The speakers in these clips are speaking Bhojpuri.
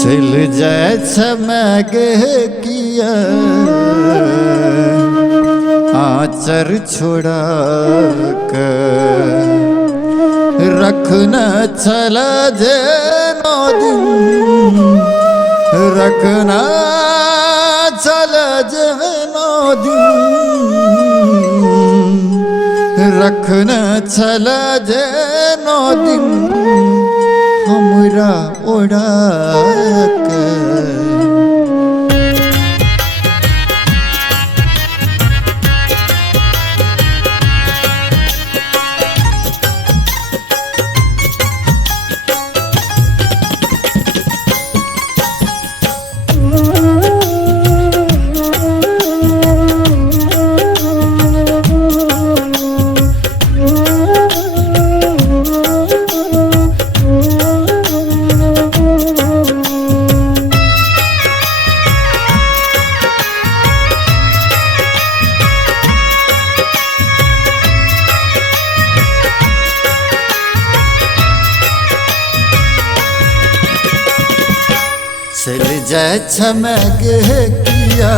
चल जाए छमग किया आचर छोड़ा कर रखना चला जे नौ दिन रखना चला जे नौ दिन रखना चला जे नौ दिन हमरा ओढ़ा कर चल जाए छमग किया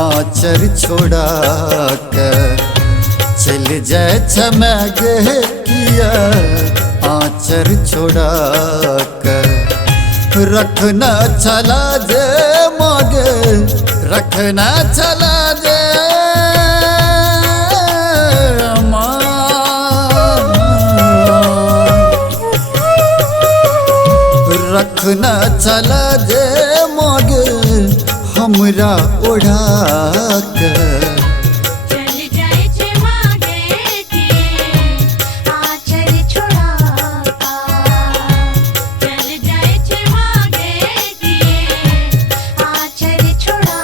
आचर छोड़ा कर चल जाए छमग किया आचर छोड़ा कर रखना चला जे मागे रखना चला जे रखना चला जे मागे हमरा ओढ़ा कर चल जाए छे मागे किए आचर छोड़ा चल जाए छे मागे किए आचर छोड़ा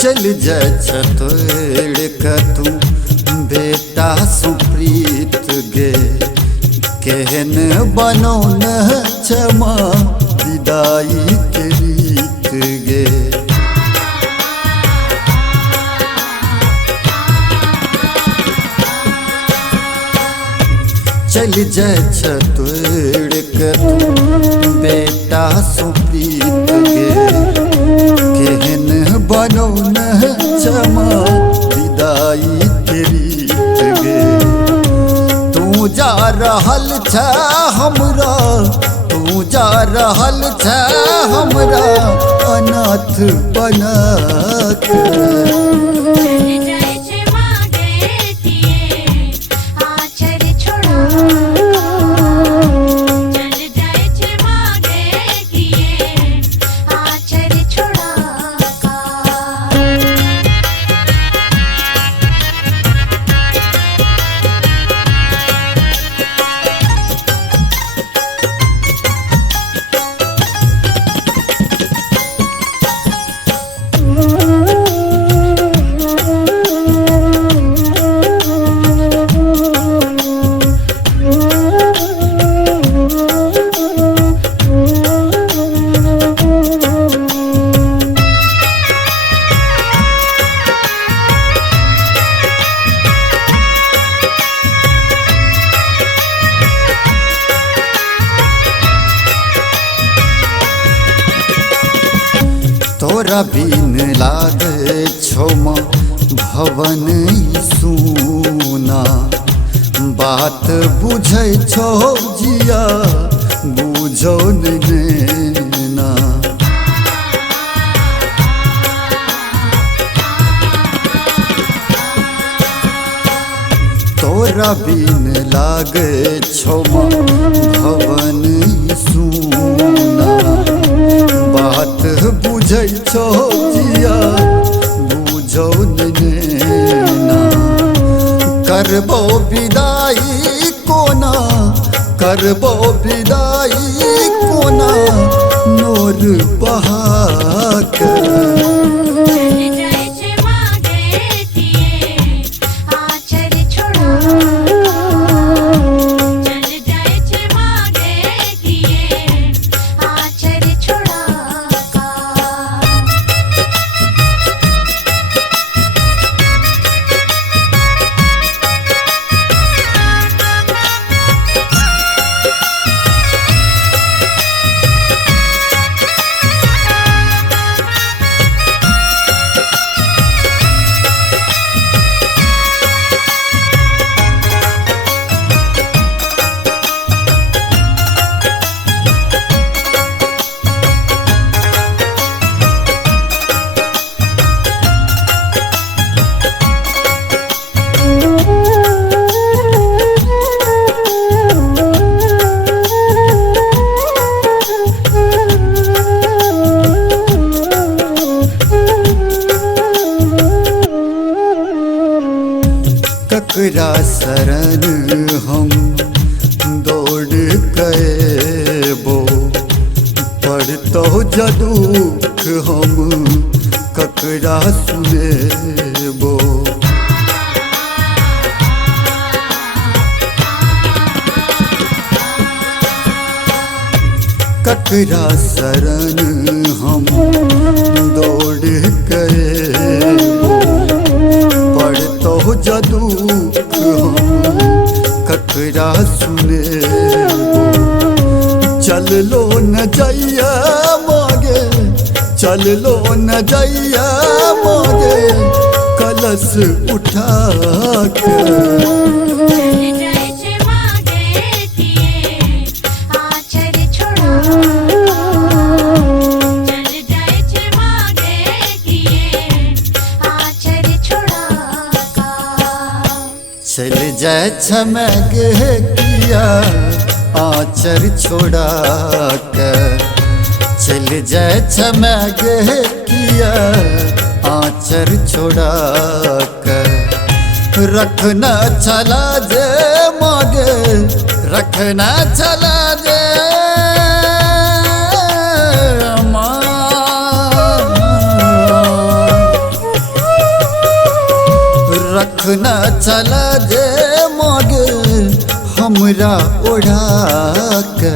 चल जाए छतोड़ का तू बेटा सुप्रीत गे केहन बनो न क्षमा विदाई के रीत गे चल जाए छतोड़ का तू बेटा सुप्रीत गे केहन बनो न क्षमा विदाई के रीत गे तू जा रहल छ हमरा तू जा रहल छ हमरा अनाथ बना के चल जाए छे मागे किए आचर छोड़ा चल जाए छे मागे किए आचर छोड़ा तोरा बिन लागे छोमा भवन सुना बात बुझै छो जिया बुझो नैना तोरा बिन लागे क्षमा भवन सुना बात बुझै छौ जिया बुझौ नेना करबो विदाई कोना करबो विदाई कोना नोर बहाके चल जाए छे मागे किए आचर छोड़ा चल जाए छे मागे किए आचर छोड़ा ककरा शरण हम दौड़ गएबो पड़तो जदुख हम ककरा सुनेबो ककरा शरण हम दौड़ गएबो पड़तो जदुख हम ककरा सुनेबो चल लो न जइया मागे चल लो न जइया मागे कलश उठा के चल जाए छे मागे किए आचर छोड़ा चल जाए छे मागे किए आचर छोड़ा चल जाए छमगे किया आचर छोड़ा के चल जाए छमगे किया आचर छोड़ा के रखना चला जे मागे रखना चला जे रखना चला जे मागे हमरा ओढ़ा के